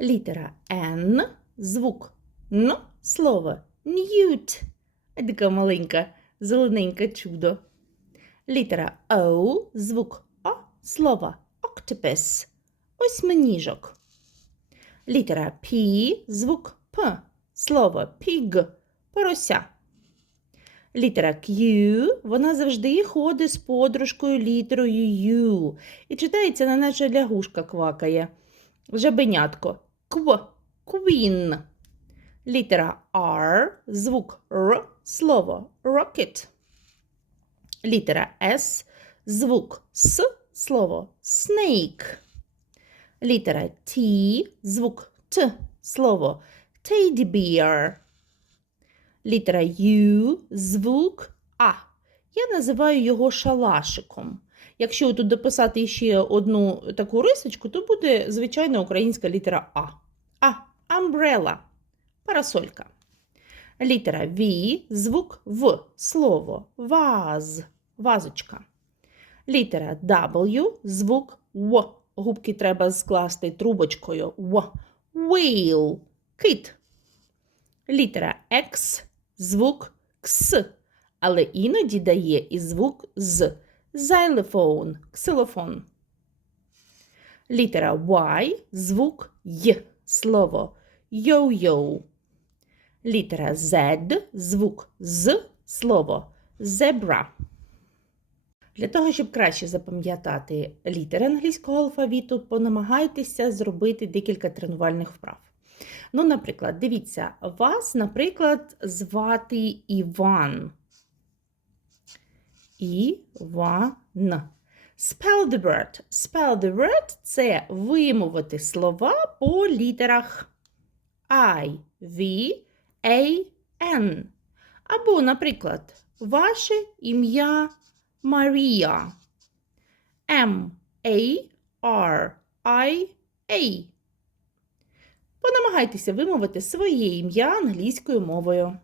Літера Н, звук Н, слово ньют. Така маленька, зелененьке чудо. Літера О, звук О, слово octopus. Осьминіжок. Літера П, звук П, слово pig, порося. Літера Q, вона завжди ходить з подружкою літерою U і читається, на наче лягушка квакає. Жабенятко. Кв, queen. Літера R, звук Р, слово rocket. Літера S, звук С, слово snake. Літера T, звук Т, слово teddy bear. Літера U, звук А. Я називаю його шалашиком. Якщо тут дописати ще одну таку рисочку, то буде звичайна українська літера А. Umbrella. Парасолька. Літера V, звук В, слово ваз, вазочка. Літера W, звук В. Губки треба скласти трубочкою В. Whale. Кит. Літера X, звук Кс, але іноді дає і звук з. Xylophone, ксилофон. Літера Y, звук Й, слово йо-йо. Літера Z, звук з, слово зебра. Для того, щоб краще запам'ятати літери англійського алфавіту, понамагайтеся зробити декілька тренувальних вправ. Ну, наприклад, дивіться, вас, наприклад, звати Іван. Іван. Spell the word. Spell the word – це вимовити слова по літерах I, V, A, N. Або, наприклад, ваше ім'я Марія. M, A, R, I, A. Понамагайтеся вимовити своє ім'я англійською мовою.